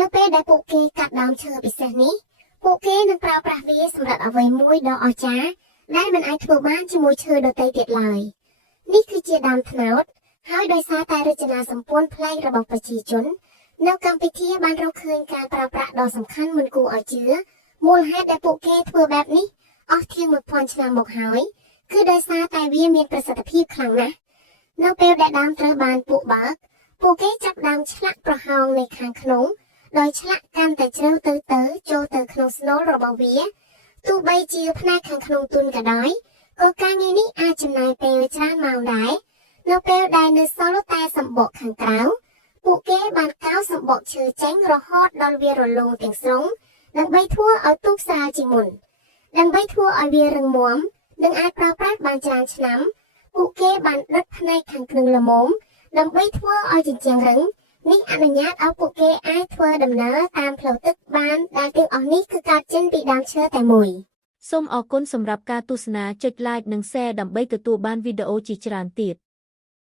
នៅពេលដែលពួកគេកាត់ដើមឈើពិសេសនេះពួកគេនឹងប្រើប្រាស់វាសម្រាប់អ្វីមួយដ៏អស្ចារ្យដែលមិនអាចធ្វើបានជាមួយឈើដទៃទៀតឡើយនេះគឺជាដើមត្នោតហើយដោយសារតែរចនាសម្ព័ន្ធប្លែករបស់ប្រជាជននៅកម្ពុជាបានរកឃើញការប្រើប្រាស់ដ៏សំខាន់មិនគួរឲ្យជឿមូលហេតុដែលពួកគេធ្វើបែបនេះអស់ជាង 1000 ឆ្នាំមកហើយគឺដោយសារតែវាមានប្រសិទ្ធភាពខ្លាំងណាស់នៅពេលដែលដើមត្រូវបានពួកបើកពួកគេចាប់ដើមឆ្លាក់ប្រហោងនៅខាងក្នុងដោយឆ្លាក់កាន់តែជ្រៅទៅចូលទៅក្នុងស្នូលរបស់វាទោះបីជាផ្នែកខាងក្នុងទុនក៏ដោយក៏ការងារនេះអាចចំណាយពេលច្រើនម៉ោងដែរនៅពេលដែលនៅសល់តែសម្បកខាងក្រៅពួកគេបានកោសសម្បកឈើចេញរហូតដល់វារលោងទាំងស្រុងដើម្បីធ្វើឲ្យទូកស្រាលជាងមុនដើម្បីធ្វើឲ្យវារឹងមាំនិងអាចប្រើប្រាស់បានច្រើនឆ្នាំពួកគេបានដុតផ្នែកខាងក្នុងល្មមដើម្បីធ្វើឲ្យជញ្ជាំងរឹងនេះអនុញ្ញាតឲ្យពួកគេអាចធ្វើដំណើរតាមផ្លូវទឹកបានដែលទាំងអស់នេះគឺកើតចេញពីដើមឈើតែមួយសូមអរគុណសម្រាប់ការទស្សនាចុច like និង share ដើម្បីទទួលបានវីដេអូជាច្រើនទៀត